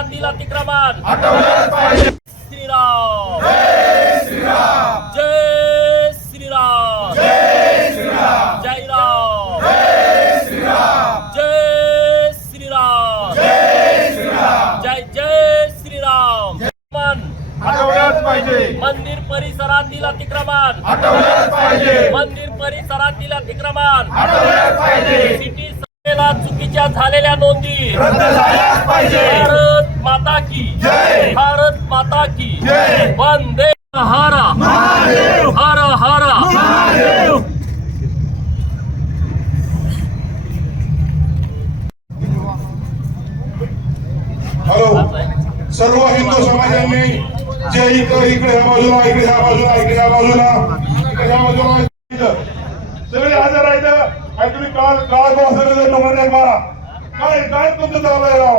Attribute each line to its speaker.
Speaker 1: क्रांतील अतिक्रमण
Speaker 2: श्रीराम. जय श्रीराम. जय राम जय श्रीराम. जय जय श्रीराम.
Speaker 1: मंदिर परिसरातील अतिक्रमण
Speaker 2: मंदिर परिसरातील
Speaker 1: अतिक्रमण सिटी चुकीच्या झालेल्या नोंदी.
Speaker 2: पाहिजे.
Speaker 1: माता की।
Speaker 2: जय.
Speaker 1: भारत माता की।
Speaker 2: जय.
Speaker 1: वंदे हर हर। हर
Speaker 2: हॅलो। सर्व हिंदू समाजांनी जे इकडे इकडे ह्या बाजूला इकडे ह्या बाजूला इकडे ह्या बाजूला ह्या बाजूला. सगळे हजर राहायचं आणि तुम्ही काळ काळ मारा काय काय तुमचं चाललंय राव?